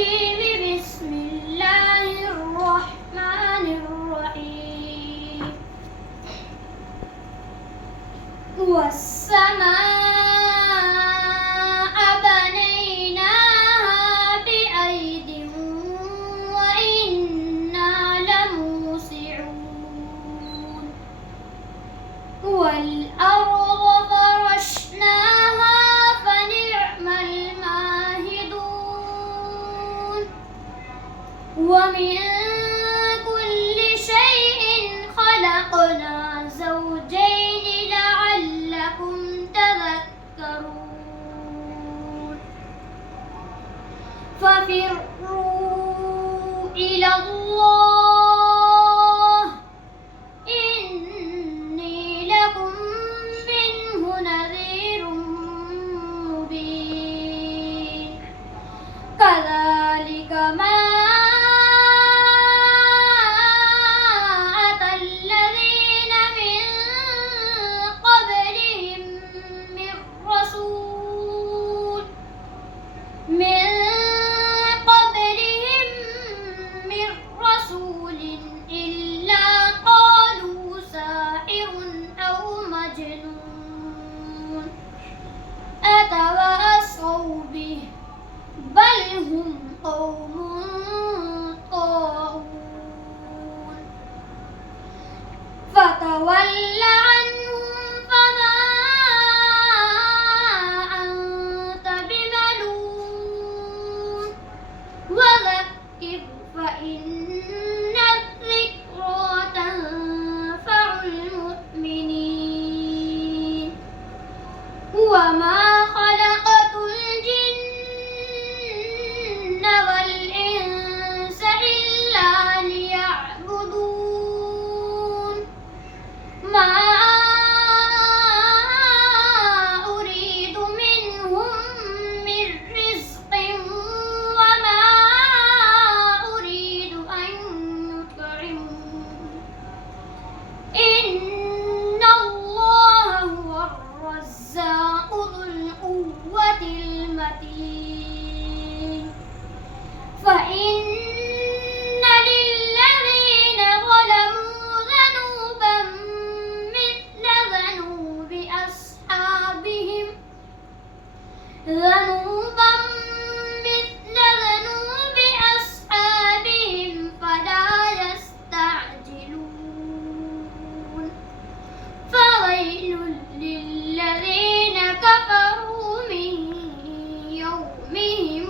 الرجيم بسم الله الرحمن الرحيم والسماء بنيناها بأيد وإنا لموسعون والأرض فرشناها فنعم الماهدون ومن كل شيء خلقنا زوجين لعلكم تذكرون ففروا إلى الله إني لكم منه نذير مبين كذلك ما أتى الذين من قبلهم من رسول إلا قالوا ساحر أو مجنون أتواصوا به بل هم قوم طاغون فتول عنهم فما أنت بملوم وذكر فإن الذكرى تنفع المؤمنين وما خلقت الجن والإنس إلا ليعبدون ما أريد منهم من رزق وما أريد أن يطعمون إن الله هو الرزاق ذو القوة المتين فإن للذين ظلموا ذنوبا مثل ذنوب أصحابهم فلا يستعجلون فويل للذين كفروا من يومهم